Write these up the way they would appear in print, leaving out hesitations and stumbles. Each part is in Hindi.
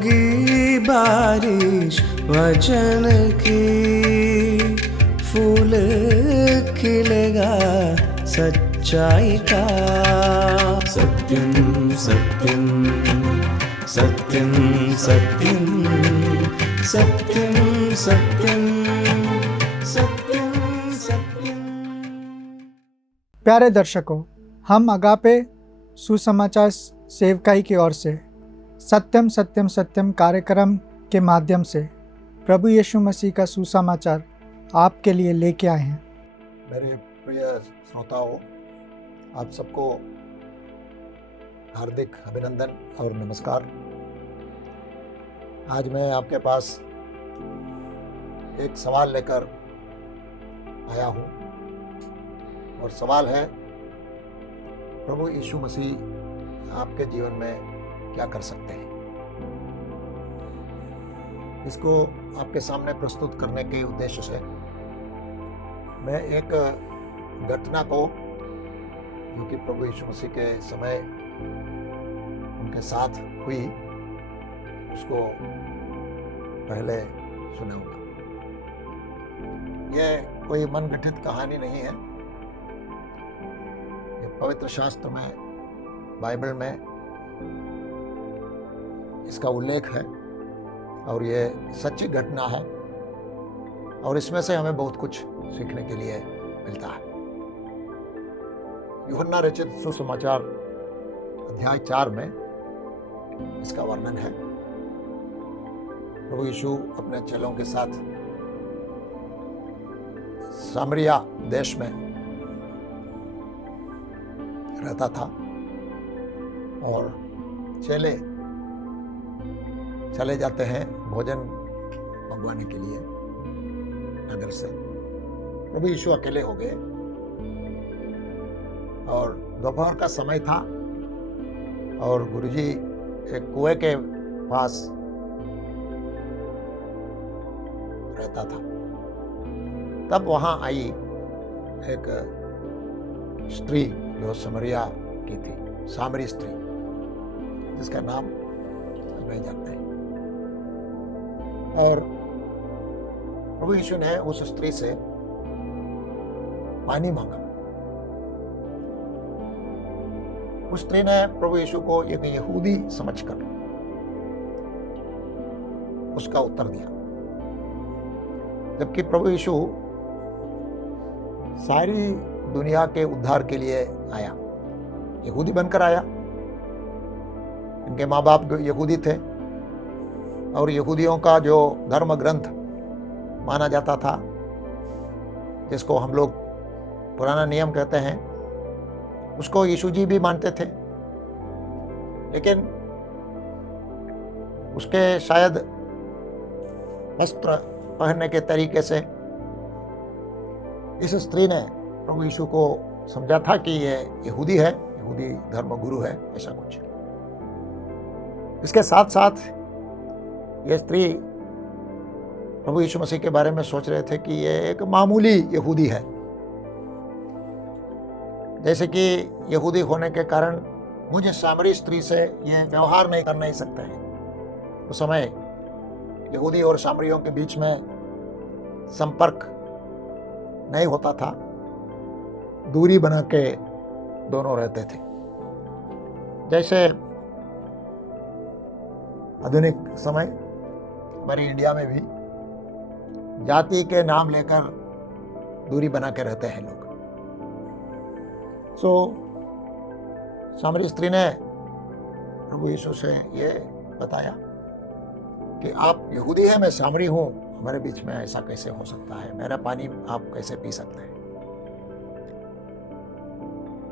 होगी बारिश वचन की, फूल खिलेगा सच्चाई का। सत्यम सत्यम सत्यम सत्यम सत्यम सत्यम सत्यम सत्यम। प्यारे दर्शकों, हम अगापे सुसमाचार सेवकाई की ओर से सत्यम सत्यम सत्यम कार्यक्रम के माध्यम से प्रभु यीशु मसीह का सुसमाचार आपके लिए लेके आए हैं। मेरे प्रिय श्रोताओं, आप सबको हार्दिक अभिनंदन और नमस्कार। आज मैं आपके पास एक सवाल लेकर आया हूँ और सवाल है, प्रभु यीशु मसीह आपके जीवन में क्या कर सकते हैं। इसको आपके सामने प्रस्तुत करने के उद्देश्य से मैं एक घटना को, जो कि प्रभु यीशु मसीह के समय उनके साथ हुई, उसको पहले सुनाऊंगा। यह कोई मन गठित कहानी नहीं है। ये पवित्र शास्त्र में, बाइबल में इसका उल्लेख है और ये सच्ची घटना है और इसमें से हमें बहुत कुछ सीखने के लिए मिलता है। यूहन्ना रचित सुसमाचार अध्याय 4 में इसका वर्णन है। प्रभु यीशु अपने चेलों के साथ सामरिया देश में रहता था और चेले चले जाते हैं भोजन मंगवाने के लिए नगर से। प्रभु यीशु अकेले हो गए और दोपहर का समय था और गुरुजी एक कुएं के पास रहता था। तब वहां आई एक स्त्री जो समरिया की थी, सामरी स्त्री, जिसका नाम हम नहीं जानते। और प्रभु यीशु ने उस स्त्री से पानी मांगा। उस स्त्री ने प्रभु यीशु को एक यहूदी समझकर उसका उत्तर दिया, जबकि प्रभु यीशु सारी दुनिया के उद्धार के लिए आया, यहूदी बनकर आया। इनके माँ बाप यहूदी थे और यहूदियों का जो धर्म ग्रंथ माना जाता था, जिसको हम लोग पुराना नियम कहते हैं, उसको यीशु जी भी मानते थे। लेकिन उसके शायद वस्त्र पहनने के तरीके से इस स्त्री ने प्रभु यीशु को समझा था कि ये यहूदी है, यहूदी धर्म गुरु है, ऐसा कुछ। इसके साथ साथ ये स्त्री प्रभु यीशु मसीह के बारे में सोच रहे थे कि ये एक मामूली यहूदी है। जैसे कि यहूदी होने के कारण मुझे सामरी स्त्री से ये व्यवहार नहीं करना ही सकते हैं। उस समय यहूदी और सामरियों के बीच में संपर्क नहीं होता था, दूरी बना के दोनों रहते थे। जैसे आधुनिक समय हमारी इंडिया में भी जाति के नाम लेकर दूरी बना के रहते हैं लोग। सामरी स्त्री ने प्रभु यीशु से ये बताया कि आप यहूदी हैं, मैं सामरी हूं, हमारे बीच में ऐसा कैसे हो सकता है, मेरा पानी आप कैसे पी सकते हैं।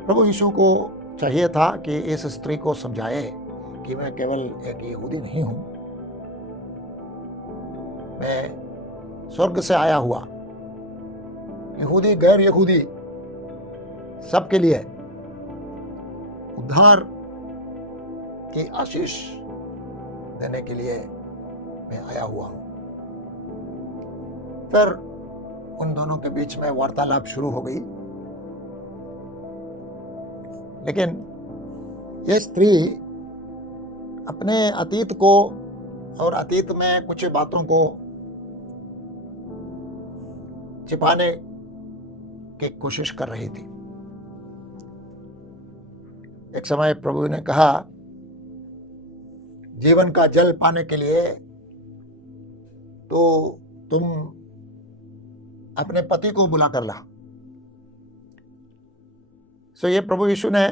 प्रभु यीशु को चाहिए था कि इस स्त्री को समझाए कि मैं केवल एक यहूदी नहीं हूं, मैं स्वर्ग से आया हुआ, यहूदी गैर यहूदी सबके लिए उद्धार की आशीष देने के लिए मैं आया हुआ हूं। फिर उन दोनों के बीच में वार्तालाप शुरू हो गई। लेकिन ये स्त्री अपने अतीत को और अतीत में कुछ बातों को छिपाने की कोशिश कर रही थी। एक समय प्रभु ने कहा, जीवन का जल पाने के लिए तो तुम अपने पति को बुला कर ला। सो ये प्रभु यीशु ने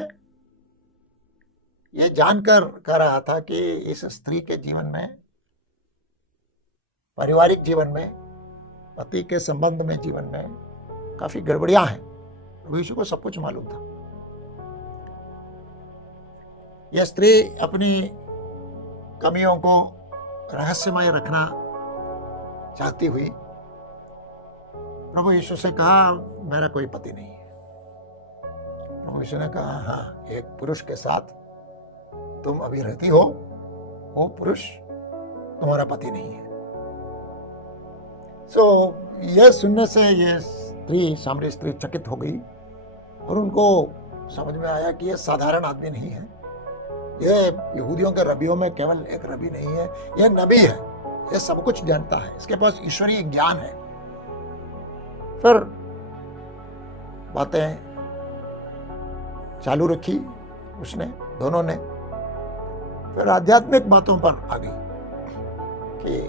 ये जानकर कह रहा था कि इस स्त्री के जीवन में, पारिवारिक जीवन में, पति के संबंध में, जीवन में काफी गड़बड़ियां हैं। प्रभु यीशु को सब कुछ मालूम था। यह स्त्री अपनी कमियों को रहस्यमय रखना चाहती हुई प्रभु यीशु से कहा, मेरा कोई पति नहीं है। प्रभु यीशु ने कहा, हाँ, एक पुरुष के साथ तुम अभी रहती हो, वो पुरुष तुम्हारा पति नहीं है। यह सुनने से ये स्त्री, सामरी स्त्री चकित हो गई और उनको समझ में आया कि यह साधारण आदमी नहीं है। यह यहूदियों के रबियों में केवल एक रबी नहीं है, यह नबी है। यह सब कुछ जानता है, इसके पास ईश्वरीय ज्ञान है। फिर बातें चालू रखी उसने, दोनों ने। फिर आध्यात्मिक बातों पर आ गई कि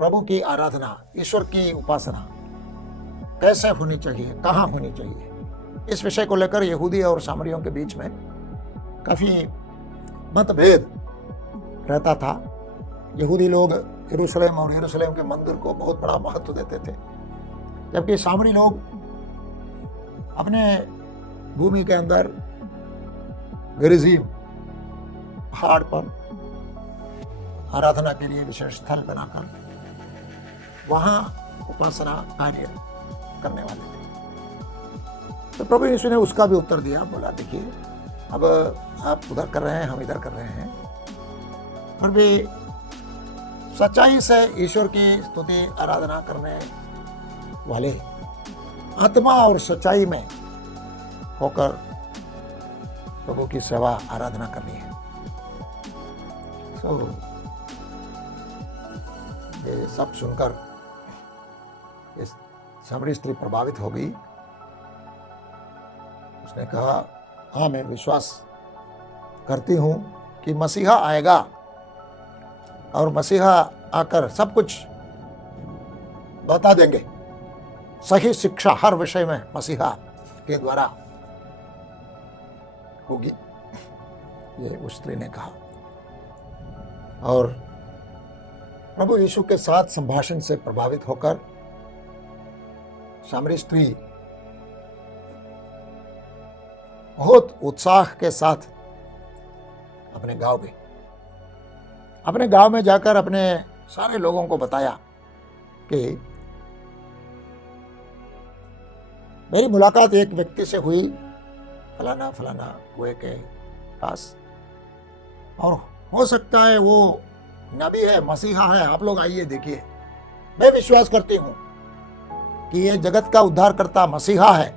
प्रभु की आराधना, ईश्वर की उपासना कैसे होनी चाहिए, कहाँ होनी चाहिए। इस विषय को लेकर यहूदी और सामरियों के बीच में काफी मतभेद रहता था। यहूदी लोग यरूशलेम और यरूशलेम के मंदिर को बहुत बड़ा महत्व देते थे, जबकि सामरी लोग अपने भूमि के अंदर गरिजीम पहाड़ पर आराधना के लिए विशेष स्थल बनाकर वहां उपासना कार्य करने वाले थे। तो प्रभु यीशु ने उसका भी उत्तर दिया, बोला, देखिए, अब आप उधर कर रहे हैं, हम इधर कर रहे हैं, और भी सच्चाई से ईश्वर की स्तुति आराधना करने वाले आत्मा और सच्चाई में होकर प्रभु की सेवा आराधना करनी है। ये सब सुनकर इस सामरी स्त्री प्रभावित हो गई। उसने कहा, हाँ, मैं विश्वास करती हूं कि मसीहा आएगा और मसीहा आकर सब कुछ बता देंगे। सही शिक्षा हर विषय में मसीहा के द्वारा होगी, ये उस स्त्री ने कहा। और प्रभु यीशु के साथ संभाषण से प्रभावित होकर सामरी स्त्री बहुत उत्साह के साथ अपने गांव गई। अपने गांव में जाकर अपने सारे लोगों को बताया कि मेरी मुलाकात एक व्यक्ति से हुई, फलाना फलाना कुएं के पास, और हो सकता है वो नबी है, मसीहा है। आप लोग आइए, देखिए। मैं विश्वास करती हूं कि ये जगत का उद्धारकर्ता मसीहा है।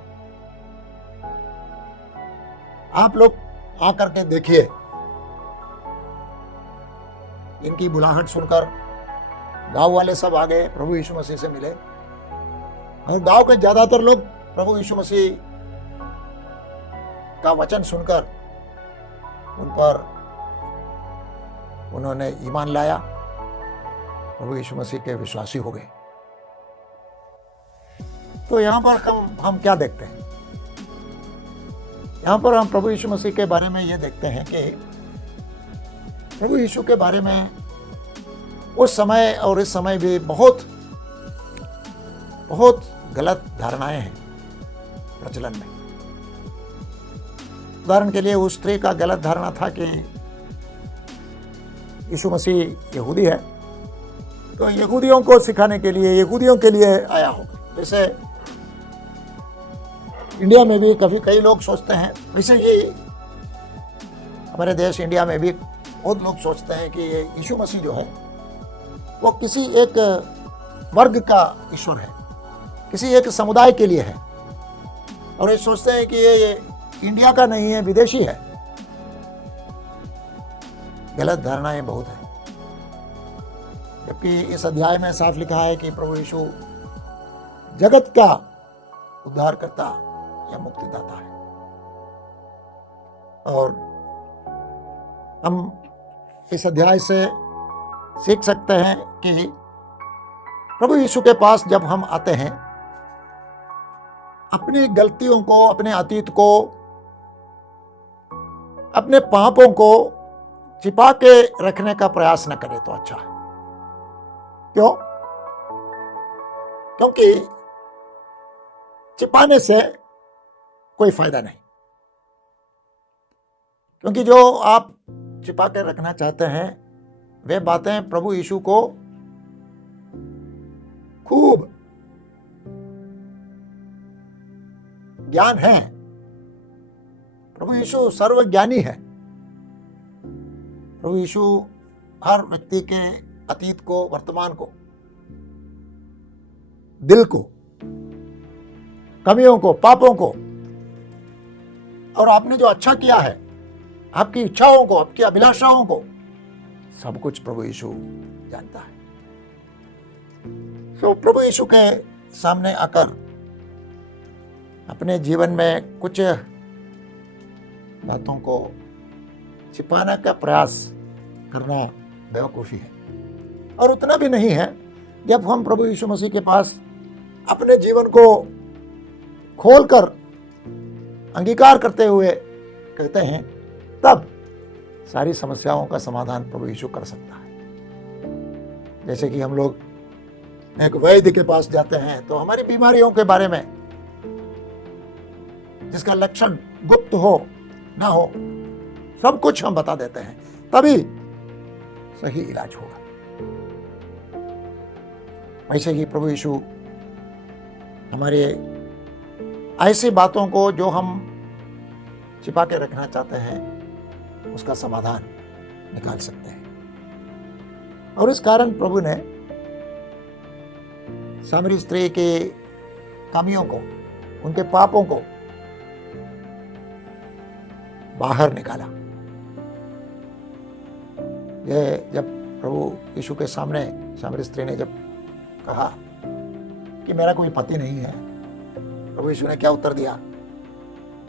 आप लोग आकर के देखिए। इनकी बुलाहट सुनकर गांव वाले सब आ गए, प्रभु यीशु मसीह से मिले, और गांव के ज्यादातर लोग प्रभु यीशु मसीह का वचन सुनकर उन पर उन्होंने ईमान लाया, प्रभु यीशु मसीह के विश्वासी हो गए। तो यहां पर हम क्या देखते हैं? यहां पर हम प्रभु यीशु मसीह के बारे में ये देखते हैं कि प्रभु यीशु के बारे में उस समय और इस समय भी बहुत गलत धारणाएं हैं प्रचलन में। उदाहरण के लिए उस स्त्री का गलत धारणा था कि यीशु मसीह यहूदी है, तो यहूदियों को सिखाने के लिए, यहूदियों के लिए आया होगा। जैसे इंडिया में भी कई लोग सोचते हैं, वैसे ही हमारे देश इंडिया में भी बहुत लोग सोचते हैं कि ये यीशु मसीह जो है वो किसी एक वर्ग का ईश्वर है, किसी एक समुदाय के लिए है, और ये सोचते हैं कि ये इंडिया का नहीं है, विदेशी है। गलत धारणाएं बहुत हैं, जबकि इस अध्याय में साफ लिखा है कि प्रभु यीशु जगत का उद्धार करता या मुक्तिदाता है। और हम इस अध्याय से सीख सकते हैं कि प्रभु यीशु के पास जब हम आते हैं, अपनी गलतियों को, अपने अतीत को, अपने पापों को छिपा के रखने का प्रयास न करें तो अच्छा है। क्यों? क्योंकि छिपाने से कोई फायदा नहीं। क्योंकि जो आप छिपा के रखना चाहते हैं वे बातें प्रभु यीशु को खूब ज्ञान है। प्रभु यीशु सर्वज्ञानी है। प्रभु यीशु हर व्यक्ति के अतीत को, वर्तमान को, दिल को, कमियों को, पापों को, और आपने जो अच्छा किया है, आपकी इच्छाओं को, आपकी अभिलाषाओं को, सब कुछ प्रभु यीशु जानता है। तो प्रभु यीशु के सामने आकर अपने जीवन में कुछ बातों को छिपाने का प्रयास करना बेवकूफ़ी है। और उतना भी नहीं है। जब हम प्रभु यीशु मसीह के पास अपने जीवन को खोलकर अंगीकार करते हुए कहते हैं, तब सारी समस्याओं का समाधान प्रभु यीशु कर सकता है। जैसे कि हम लोग एक वैद्य के पास जाते हैं तो हमारी बीमारियों के बारे में, जिसका लक्षण गुप्त हो ना हो, सब कुछ हम बता देते हैं, तभी सही इलाज होगा। वैसे ही प्रभु यीशु हमारे ऐसी बातों को जो हम छिपा के रखना चाहते हैं, उसका समाधान निकाल सकते हैं। और इस कारण प्रभु ने सामरी स्त्री के कमियों को, उनके पापों को बाहर निकाला। ये जब प्रभु यीशु के सामने सामरी स्त्री ने जब कहा कि मेरा कोई पति नहीं है, प्रभु यीशु ने क्या उत्तर दिया?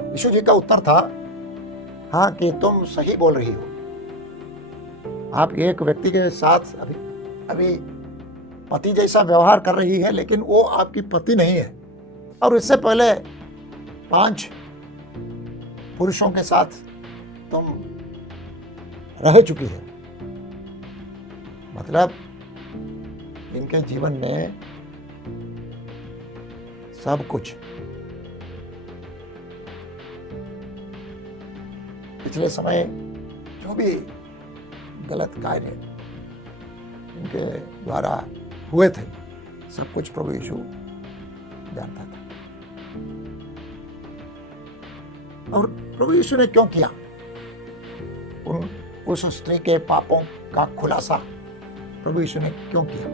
यीशु जी का उत्तर था, हाँ, कि तुम सही बोल रही हो। आप एक व्यक्ति के साथ अभी पति जैसा व्यवहार कर रही है, लेकिन वो आपकी पति नहीं है। और इससे पहले 5 पुरुषों के साथ तुम रह चुकी हो। मतलब इनके जीवन में सब कुछ पिछले समय जो भी गलत कार्य इनके द्वारा हुए थे, सब कुछ प्रभु यीशु जानता था। और प्रभु यीशु ने क्यों किया? उस स्त्री के पापों का खुलासा प्रभु यीशु ने क्यों किया?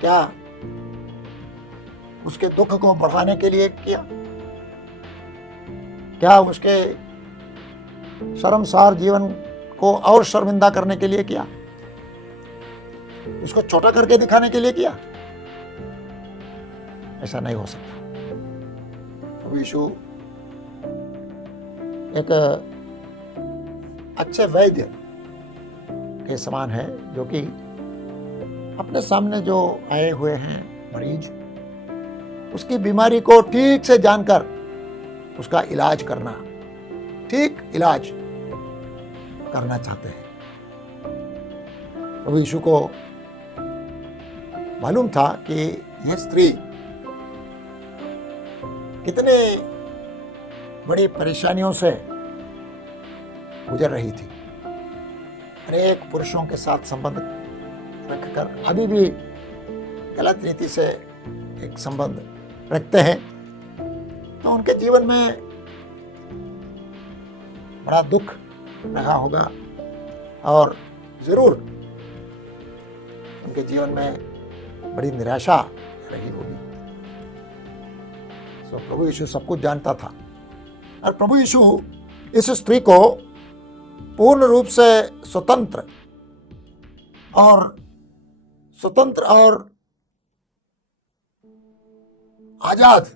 क्या उसके दुख को बढ़ाने के लिए किया? क्या उसके शर्मसार जीवन को और शर्मिंदा करने के लिए किया? उसको छोटा करके दिखाने के लिए किया? ऐसा नहीं हो सकता। प्रभु यीशु एक अच्छे वैद्य के समान है, जो कि अपने सामने जो आए हुए हैं मरीज, उसकी बीमारी को ठीक से जानकर उसका इलाज करना, ठीक इलाज करना चाहते हैं। प्रभु यीशु को मालूम था कि यह स्त्री कितने बड़ी परेशानियों से गुजर रही थी। अनेक पुरुषों के साथ संबंध रखकर अभी भी गलत रीति से एक संबंध रखते हैं, तो उनके जीवन में बड़ा दुख रहा होगा और जरूर उनके जीवन में बड़ी निराशा रही होगी। तो प्रभु यीशु सब कुछ जानता था, और प्रभु यीशु इस स्त्री को पूर्ण रूप से स्वतंत्र और आजाद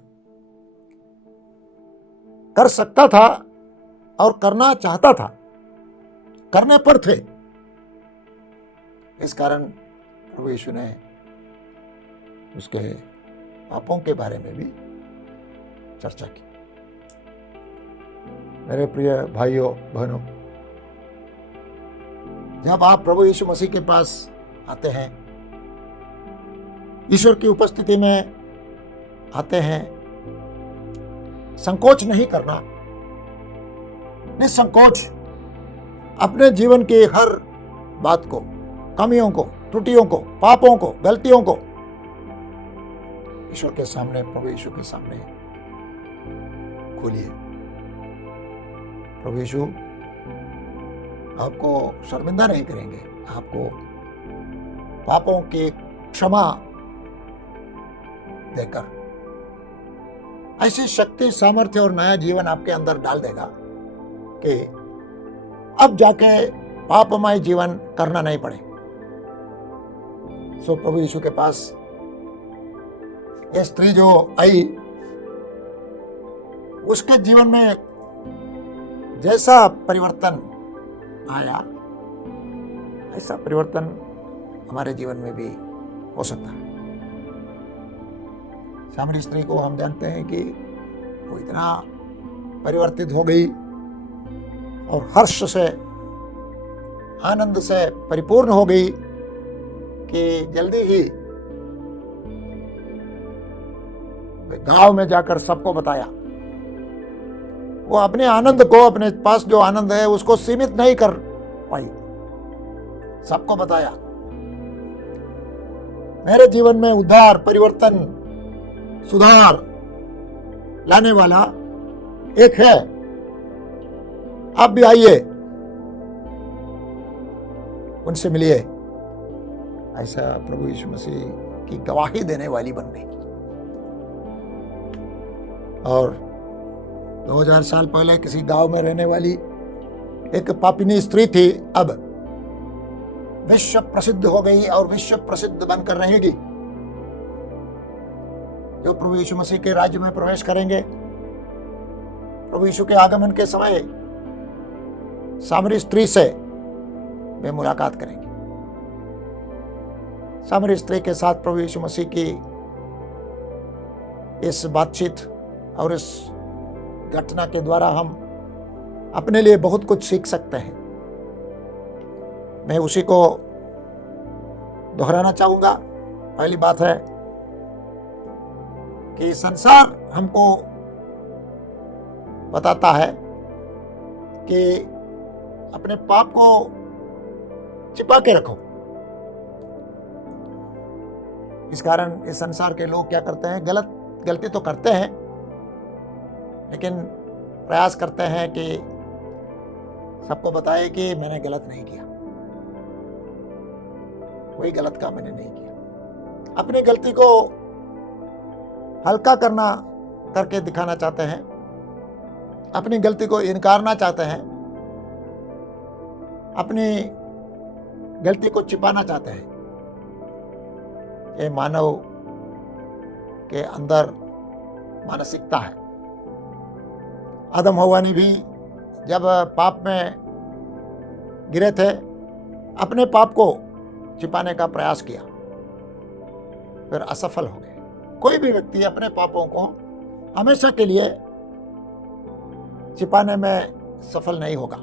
कर सकता था और करना चाहता था, करने पर थे। इस कारण प्रभु यीशु ने उसके पापों के बारे में भी चर्चा की। मेरे प्रिय भाइयों बहनों, जब आप प्रभु यीशु मसीह के पास आते हैं, ईश्वर की उपस्थिति में आते हैं, संकोच नहीं करना, निसंकोच अपने जीवन की हर बात को, कमियों को, त्रुटियों को, पापों को, गलतियों को ईश्वर के सामने, प्रभु यीशु के सामने खोलिए। प्रभु यीशु आपको शर्मिंदा नहीं करेंगे, आपको पापों की क्षमा देकर ऐसी शक्ति, सामर्थ्य और नया जीवन आपके अंदर डाल देगा कि अब जाके पापमय जीवन करना नहीं पड़े। सो प्रभु यीशु के पास यह स्त्री जो आई, उसके जीवन में जैसा परिवर्तन आया, ऐसा परिवर्तन हमारे जीवन में भी हो सकता है। सामरी स्त्री को हम जानते हैं कि वो इतना परिवर्तित हो गई और हर्ष से, आनंद से परिपूर्ण हो गई कि जल्दी ही गांव में जाकर सबको बताया। वो अपने आनंद को, अपने पास जो आनंद है उसको सीमित नहीं कर पाई, सबको बताया मेरे जीवन में उद्धार, परिवर्तन, सुधार लाने वाला एक है, आप भी आइए, उनसे मिलिए। ऐसा प्रभु यीशु मसीह की गवाही देने वाली बन गई। और 2000 साल पहले किसी गांव में रहने वाली एक पापिनी स्त्री थी, अब विश्व प्रसिद्ध हो गई और विश्व प्रसिद्ध बनकर रहेगी। जो प्रभु यीशु मसीह के राज्य में प्रवेश करेंगे, प्रभु यीशु के आगमन के समय सामरी स्त्री से वे मुलाकात करेंगे। सामरी स्त्री के साथ प्रभु यीशु मसीह की इस बातचीत और इस घटना के द्वारा हम अपने लिए बहुत कुछ सीख सकते हैं। मैं उसी को दोहराना चाहूंगा। पहली बात है कि संसार हमको बताता है कि अपने पाप को छिपा के रखो। इस कारण इस संसार के लोग क्या करते हैं, गलती तो करते हैं, लेकिन प्रयास करते हैं कि सबको बताए कि मैंने गलत नहीं किया, कोई गलत काम मैंने नहीं किया। अपनी गलती को हल्का करके दिखाना चाहते हैं, अपनी गलती को इनकारना चाहते हैं, अपनी गलती को छिपाना चाहते हैं। ये मानव के अंदर मानसिकता है। आदम हव्वा ने भी जब पाप में गिरे थे, अपने पाप को छिपाने का प्रयास किया, फिर असफल हो गए। कोई भी व्यक्ति अपने पापों को हमेशा के लिए छिपाने में सफल नहीं होगा।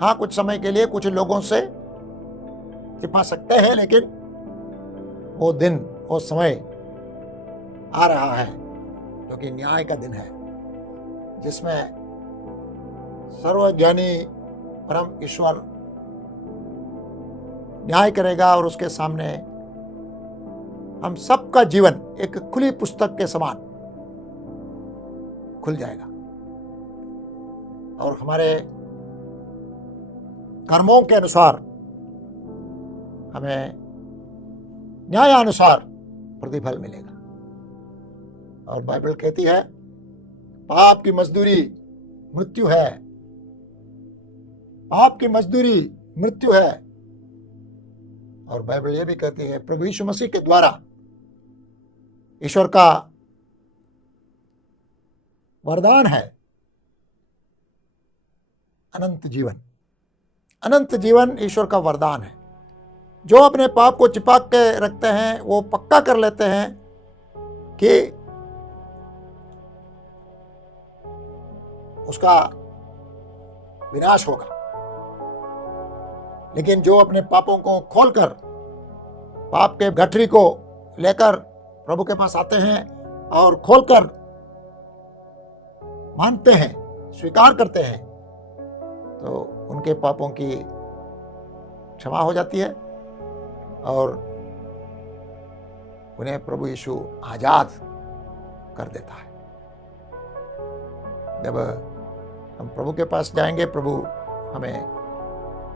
हाँ, कुछ समय के लिए कुछ लोगों से छिपा सकते हैं, लेकिन वो दिन, वो समय आ रहा है जो कि न्याय का दिन है, जिसमें सर्वज्ञानी परम ईश्वर न्याय करेगा और उसके सामने हम सबका जीवन एक खुली पुस्तक के समान खुल जाएगा और हमारे कर्मों के अनुसार हमें न्यायानुसार प्रतिफल मिलेगा। और बाइबल कहती है, पाप की मजदूरी मृत्यु है, पाप की मजदूरी मृत्यु है। और बाइबल ये भी कहती है प्रभु यीशु मसीह के द्वारा ईश्वर का वरदान है अनंत जीवन। अनंत जीवन ईश्वर का वरदान है। जो अपने पाप को छिपा के रखते हैं वो पक्का कर लेते हैं कि उसका विनाश होगा, लेकिन जो अपने पापों को खोलकर पाप के गठरी को लेकर प्रभु के पास आते हैं और खोलकर मानते हैं, स्वीकार करते हैं, तो उनके पापों की क्षमा हो जाती है और उन्हें प्रभु यीशु आजाद कर देता है। जब हम प्रभु के पास जाएंगे, प्रभु हमें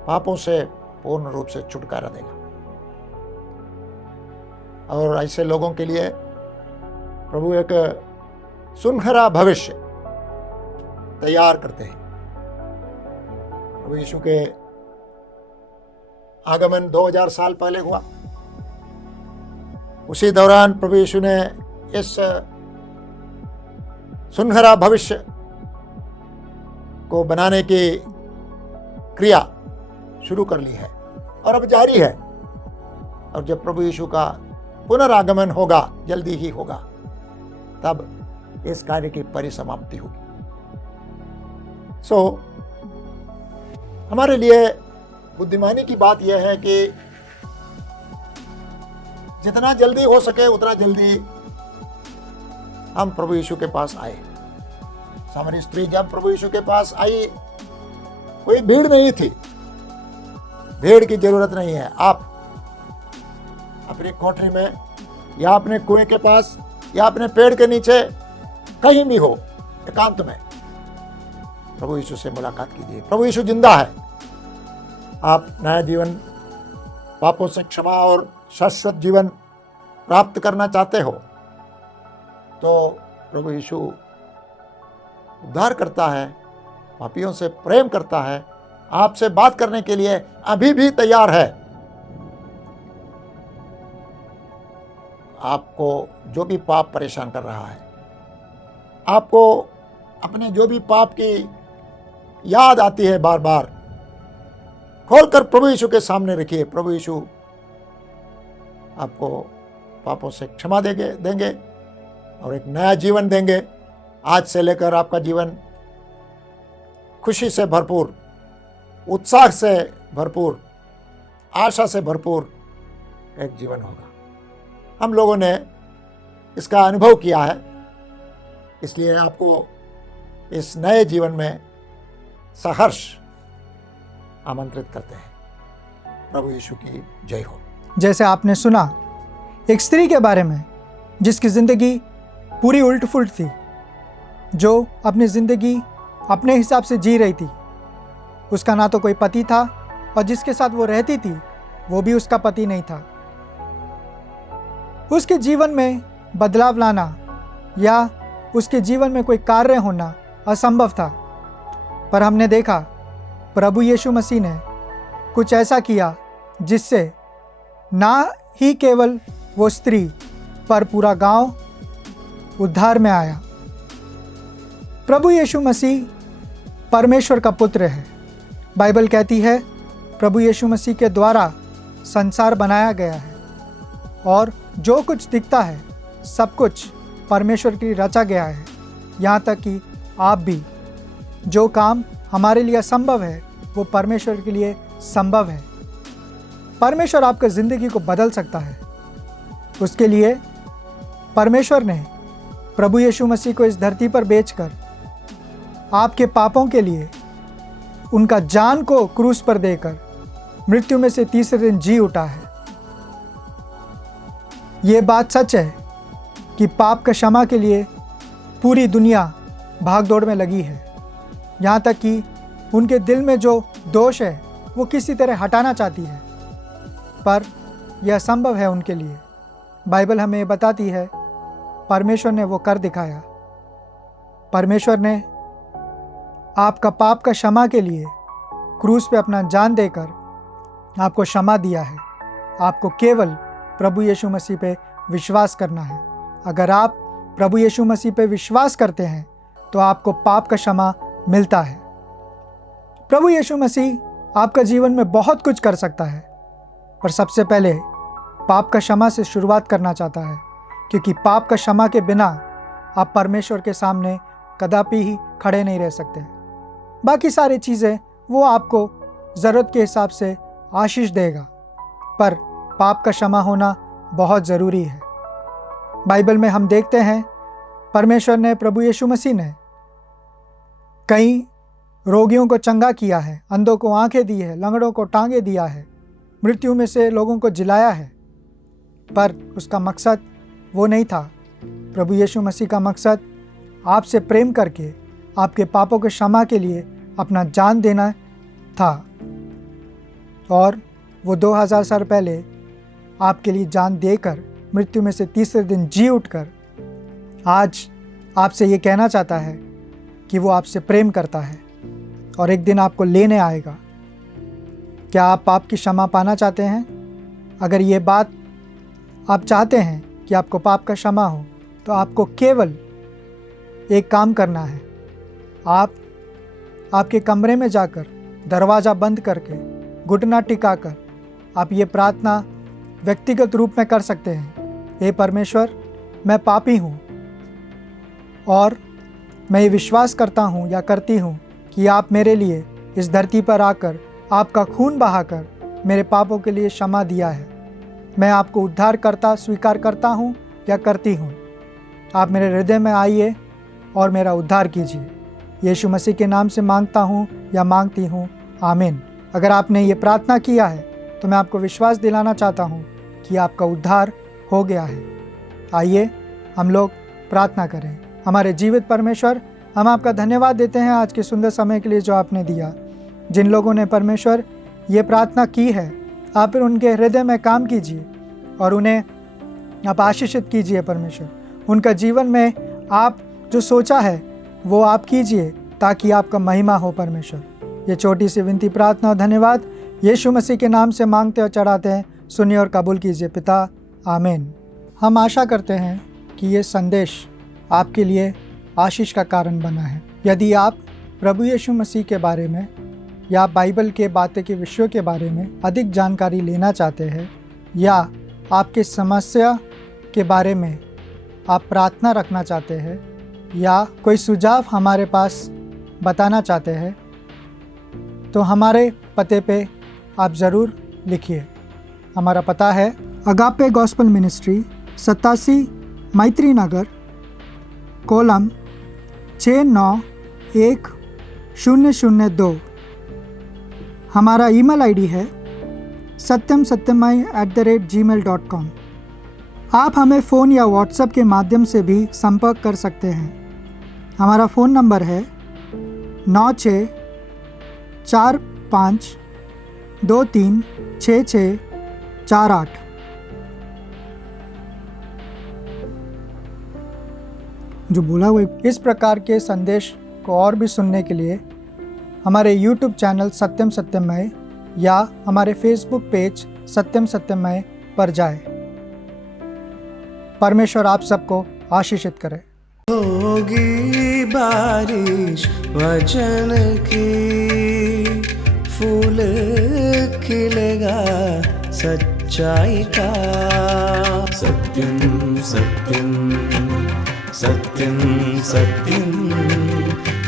पापों से पूर्ण रूप से छुटकारा देगा। और ऐसे लोगों के लिए प्रभु एक सुनहरा भविष्य तैयार करते हैं। प्रभु यीशु के आगमन 2000 साल पहले हुआ। उसी दौरान प्रभु यीशु ने इस सुनहरा भविष्य को बनाने की क्रिया शुरू कर ली है और अब जारी है। और जब प्रभु यीशु का पुनरागमन होगा, जल्दी ही होगा, तब इस कार्य की परिसमाप्ति होगी। हमारे लिए बुद्धिमानी की बात यह है कि जितना जल्दी हो सके उतना जल्दी हम प्रभु यीशु के पास आए। सामरी स्त्री जब प्रभु यीशु के पास आई, कोई भीड़ नहीं थी। भीड़ की जरूरत नहीं है। आप अपनी कोठरी में या अपने कुएं के पास या अपने पेड़ के नीचे कहीं भी हो, एकांत में प्रभु यीशु से मुलाकात कीजिए। प्रभु यीशु जिंदा है। आप नया जीवन, पापों से क्षमा और शाश्वत जीवन प्राप्त करना चाहते हो तो प्रभु यीशु उद्धार करता है, पापियों से प्रेम करता है, आपसे बात करने के लिए अभी भी तैयार है। आपको जो भी पाप परेशान कर रहा है, आपको अपने जो भी पाप की याद आती है बार बार, खोलकर प्रभु यीशु के सामने रखिए। प्रभु यीशु आपको पापों से क्षमा देंगे और एक नया जीवन देंगे। आज से लेकर आपका जीवन खुशी से भरपूर, उत्साह से भरपूर, आशा से भरपूर एक जीवन होगा। हम लोगों ने इसका अनुभव किया है, इसलिए आपको इस नए जीवन में सहर्ष आमंत्रित करते हैं। प्रभु यीशु की जय हो। जैसे आपने सुना एक स्त्री के बारे में जिसकी ज़िंदगी पूरी उल्ट फुल्ट थी, जो अपनी ज़िंदगी अपने हिसाब से जी रही थी। उसका ना तो कोई पति था और जिसके साथ वो रहती थी वो भी उसका पति नहीं था। उसके जीवन में बदलाव लाना या उसके जीवन में कोई कार्य होना असंभव था। पर हमने देखा प्रभु यीशु मसीह ने कुछ ऐसा किया जिससे ना ही केवल वो स्त्री पर पूरा गांव उद्धार में आया। प्रभु यीशु मसीह परमेश्वर का पुत्र है। बाइबल कहती है प्रभु यीशु मसीह के द्वारा संसार बनाया गया है और जो कुछ दिखता है सब कुछ परमेश्वर की रचा गया है। यहाँ तक कि आप भी, जो काम हमारे लिए असंभव है वो परमेश्वर के लिए संभव है। परमेश्वर आपकी ज़िंदगी को बदल सकता है। उसके लिए परमेश्वर ने प्रभु यीशु मसीह को इस धरती पर बेचकर आपके पापों के लिए उनका जान को क्रूस पर देकर मृत्यु में से तीसरे दिन जी उठा है। ये बात सच है कि पाप का क्षमा के लिए पूरी दुनिया भाग दौड़ में लगी है। यहाँ तक कि उनके दिल में जो दोष है वो किसी तरह हटाना चाहती है, पर यह असंभव है उनके लिए। बाइबल हमें बताती है परमेश्वर ने वो कर दिखाया। परमेश्वर ने आपका पाप का क्षमा के लिए क्रूस पे अपना जान देकर आपको क्षमा दिया है। आपको केवल प्रभु यीशु मसीह पे विश्वास करना है। अगर आप प्रभु यीशु मसीह पे विश्वास करते हैं तो आपको पाप का क्षमा मिलता है। प्रभु यीशु मसीह आपका जीवन में बहुत कुछ कर सकता है, पर सबसे पहले पाप का क्षमा से शुरुआत करना चाहता है, क्योंकि पाप का क्षमा के बिना आप परमेश्वर के सामने कदापि ही खड़े नहीं रह सकते। बाकी सारी चीज़ें वो आपको ज़रूरत के हिसाब से आशीष देगा, पर पाप का क्षमा होना बहुत ज़रूरी है। बाइबल में हम देखते हैं परमेश्वर ने, प्रभु यीशु मसीह ने कई रोगियों को चंगा किया है, अंधों को आंखें दी है, लंगड़ों को टांगे दिया है, मृत्यु में से लोगों को जिलाया है, पर उसका मकसद वो नहीं था। प्रभु यीशु मसीह का मकसद आपसे प्रेम करके आपके पापों के क्षमा के लिए अपना जान देना था, और वो 2000 साल पहले आपके लिए जान देकर मृत्यु में से तीसरे दिन जी उठकर आज आपसे ये कहना चाहता है कि वो आपसे प्रेम करता है और एक दिन आपको लेने आएगा। क्या आप पाप की क्षमा पाना चाहते हैं? अगर ये बात आप चाहते हैं कि आपको पाप का क्षमा हो, तो आपको केवल एक काम करना है। आप आपके कमरे में जाकर दरवाज़ा बंद करके घुटना टिकाकर आप ये प्रार्थना व्यक्तिगत रूप में कर सकते हैं। हे परमेश्वर, मैं पापी हूँ और मैं ये विश्वास करता हूँ या करती हूँ कि आप मेरे लिए इस धरती पर आकर आपका खून बहाकर मेरे पापों के लिए क्षमा दिया है। मैं आपको उद्धारकर्ता स्वीकार करता हूँ या करती हूँ। आप मेरे हृदय में आइए और मेरा उद्धार कीजिए। यीशु मसीह के नाम से मांगता हूँ या मांगती हूँ, आमीन। अगर आपने ये प्रार्थना किया है तो मैं आपको विश्वास दिलाना चाहता हूँ कि आपका उद्धार हो गया है। आइए हम लोग प्रार्थना करें। हमारे जीवित परमेश्वर, हम आपका धन्यवाद देते हैं आज के सुंदर समय के लिए जो आपने दिया। जिन लोगों ने परमेश्वर ये प्रार्थना की है, आप उनके हृदय में काम कीजिए और उन्हें आप आशीषित कीजिए परमेश्वर। उनका जीवन में आप जो सोचा है वो आप कीजिए, ताकि आपका महिमा हो परमेश्वर। ये छोटी सी विनती, प्रार्थना और धन्यवाद यीशु मसीह के नाम से मांगते और चढ़ाते हैं। सुनिए और कबूल कीजिए पिता, आमीन। हम आशा करते हैं कि ये संदेश आपके लिए आशीष का कारण बना है। यदि आप प्रभु यीशु मसीह के बारे में या बाइबल के बातें के विषयों के बारे में अधिक जानकारी लेना चाहते हैं, या आपके समस्या के बारे में आप प्रार्थना रखना चाहते हैं, या कोई सुझाव हमारे पास बताना चाहते हैं, तो हमारे पते पे आप ज़रूर लिखिए। हमारा पता है अगापे गॉस्पेल मिनिस्ट्री, 87 मैत्री नगर, कोलम 691002। हमारा ईमेल आईडी है satyamsatyamai@gmail.com। आप हमें फ़ोन या व्हाट्सएप के माध्यम से भी संपर्क कर सकते हैं। हमारा फ़ोन नंबर है 9645236648। जो बोला हुआ इस प्रकार के संदेश को और भी सुनने के लिए हमारे YouTube चैनल सत्यम सत्यमय या हमारे Facebook पेज सत्यम सत्यमय पर जाएं। परमेश्वर आप सबको आशीषित करे। होगी बारिश वचन की, फूल खिलेगा सच्चाई का। सत्यम सत्यम सत्यम सत्यम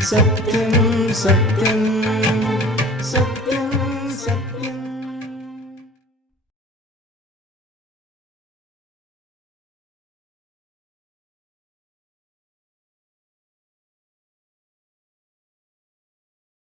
सत्यम सत्यम सत्यम।